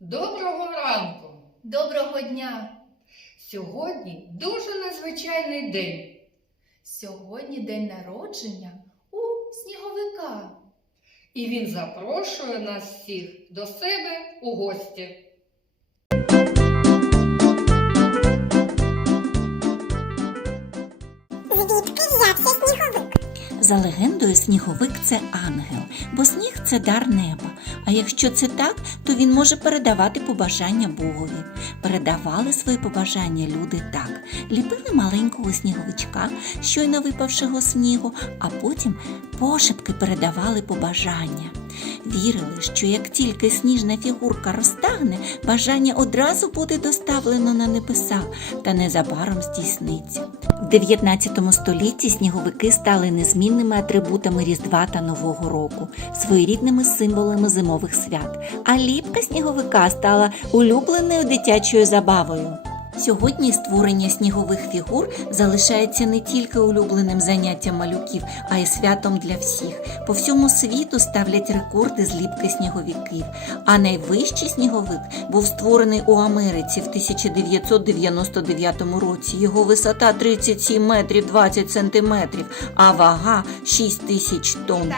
Доброго ранку! Доброго дня! Сьогодні дуже надзвичайний день. Сьогодні день народження у сніговика. І він запрошує нас всіх до себе у гості. Звідки сніговик? За легендою, сніговик це ангел, бо сніг це дар неба. А якщо це так, то він може передавати побажання Богові. Передавали свої побажання люди так: ліпили маленького сніговичка, щойно випавшого снігу, а потім пошепки передавали побажання. Вірили, що як тільки сніжна фігурка розтагне, бажання одразу буде доставлено на небеса та незабаром здійсниться. В 19 столітті сніговики стали незмінними атрибутами Різдва та Нового року, своєрідними символами зимових свят. А ліпка сніговика стала улюбленою дитячою забавою. Сьогодні створення снігових фігур залишається не тільки улюбленим заняттям малюків, а й святом для всіх. По всьому світу ставлять рекорди з ліпки сніговиків. А найвищий сніговик був створений у Америці в 1999 році. Його висота 37 метрів 20 сантиметрів, а вага 6 тисяч тонн.